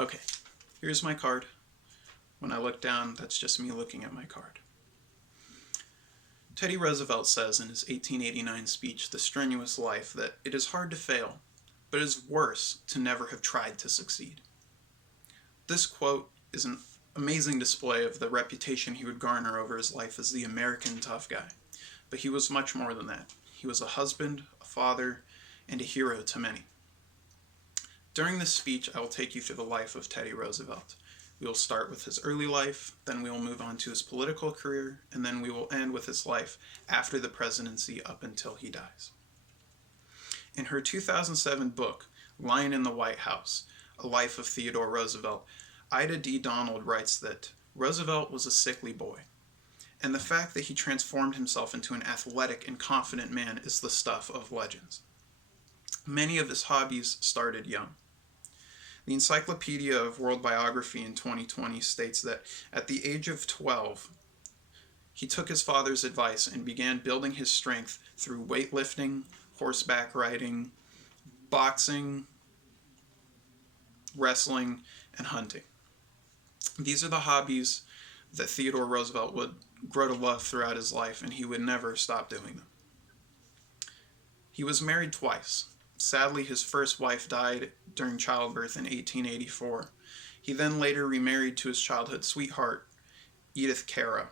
Okay, here's my card. When I look down, that's just me looking at my card. Teddy Roosevelt says in his 1889 speech, The Strenuous Life, that it is hard to fail, but it is worse to never have tried to succeed. This quote is an amazing display of the reputation he would garner over his life as the American tough guy. But he was much more than that. He was a husband, a father, and a hero to many. During this speech, I will take you through the life of Teddy Roosevelt. We will start with his early life, then we will move on to his political career, and then we will end with his life after the presidency up until he dies. In her 2007 book, Lion in the White House, A Life of Theodore Roosevelt, Ida D. Donald writes that Roosevelt was a sickly boy, and the fact that he transformed himself into an athletic and confident man is the stuff of legends. Many of his hobbies started young. The Encyclopedia of World Biography in 2020 states that at the age of 12, he took his father's advice and began building his strength through weightlifting, horseback riding, boxing, wrestling, and hunting. These are the hobbies that Theodore Roosevelt would grow to love throughout his life, and he would never stop doing them. He was married twice. Sadly, his first wife died during childbirth in 1884. He then later remarried to his childhood sweetheart, Edith Cara.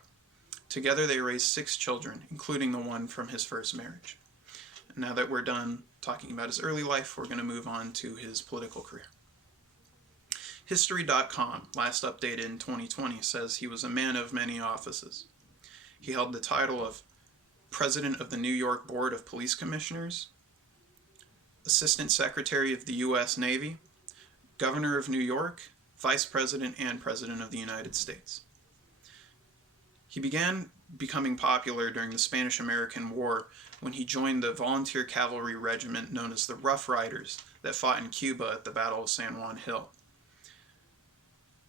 Together they raised 6 children, including the one from his first marriage. Now that we're done talking about his early life, we're going to move on to his political career. History.com, last updated in 2020, says he was a man of many offices. He held the title of President of the New York Board of Police Commissioners, Assistant Secretary of the U.S. Navy, Governor of New York, Vice President and President of the United States. He began becoming popular during the Spanish-American War when he joined the volunteer cavalry regiment known as the Rough Riders that fought in Cuba at the Battle of San Juan Hill.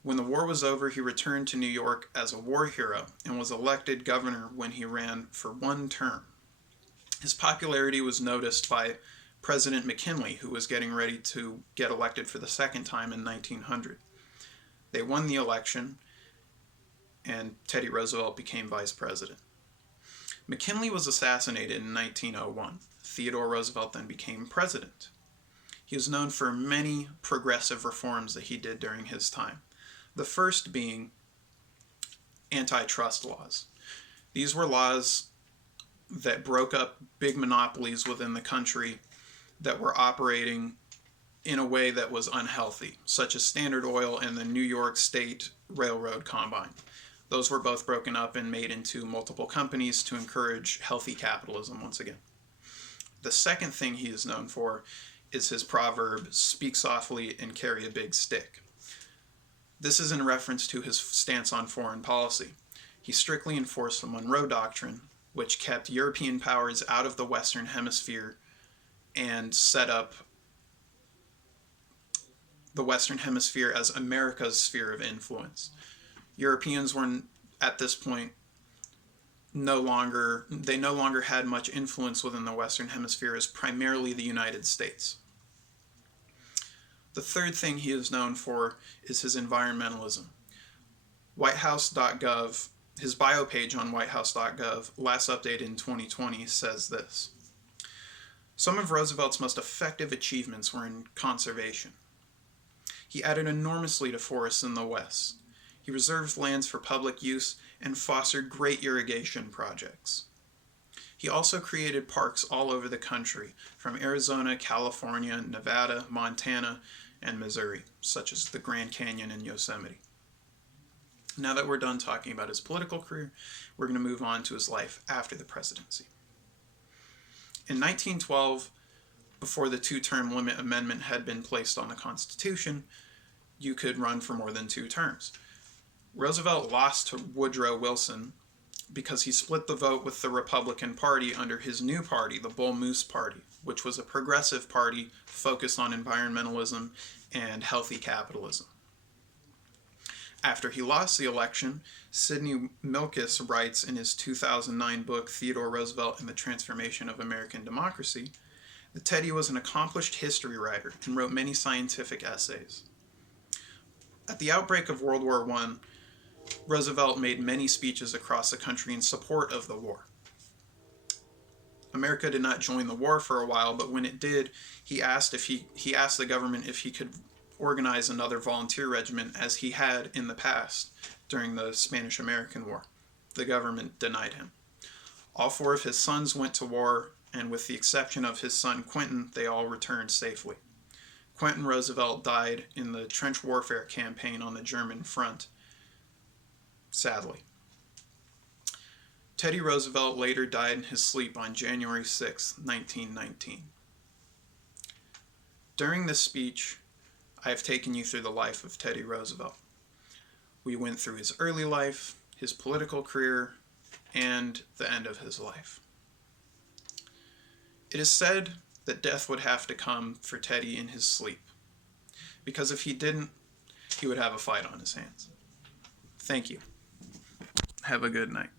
When the war was over, he returned to New York as a war hero and was elected governor when he ran for 1 term. His popularity was noticed by President McKinley, who was getting ready to get elected for the second time in 1900. They won the election, and Teddy Roosevelt became vice president. McKinley was assassinated in 1901. Theodore Roosevelt then became president. He is known for many progressive reforms that he did during his time. The first being antitrust laws. These were laws that broke up big monopolies within the country that were operating in a way that was unhealthy, such as Standard Oil and the New York State Railroad Combine. Those were both broken up and made into multiple companies to encourage healthy capitalism once again. The second thing he is known for is his proverb, speak softly and carry a big stick. This is in reference to his stance on foreign policy. He strictly enforced the Monroe Doctrine, which kept European powers out of the Western Hemisphere and set up the Western Hemisphere as America's sphere of influence. Europeans were, at this point, no longer had much influence within the Western Hemisphere as primarily the United States. The third thing he is known for is his environmentalism. WhiteHouse.gov, his bio page on WhiteHouse.gov, last updated in 2020, says this. Some of Roosevelt's most effective achievements were in conservation. He added enormously to forests in the West. He reserved lands for public use and fostered great irrigation projects. He also created parks all over the country, from Arizona, California, Nevada, Montana, and Missouri, such as the Grand Canyon and Yosemite. Now that we're done talking about his political career, we're going to move on to his life after the presidency. In 1912, before the 2-term limit amendment had been placed on the Constitution, you could run for more than 2 terms. Roosevelt lost to Woodrow Wilson because he split the vote with the Republican Party under his new party, the Bull Moose Party, which was a progressive party focused on environmentalism and healthy capitalism. After he lost the election, Sidney Milkis writes in his 2009 book, Theodore Roosevelt and the Transformation of American Democracy, that Teddy was an accomplished history writer and wrote many scientific essays. At the outbreak of World War I, Roosevelt made many speeches across the country in support of the war. America did not join the war for a while, but when it did, he asked the government if he could organize another volunteer regiment as he had in the past during the Spanish-American War. The government denied him. All four of his sons went to war, and with the exception of his son Quentin, they all returned safely. Quentin Roosevelt died in the trench warfare campaign on the German front, sadly. Teddy Roosevelt later died in his sleep on January 6, 1919. During this speech, I have taken you through the life of Teddy Roosevelt. We went through his early life, his political career, and the end of his life. It is said that death would have to come for Teddy in his sleep, because if he didn't, he would have a fight on his hands. Thank you. Have a good night.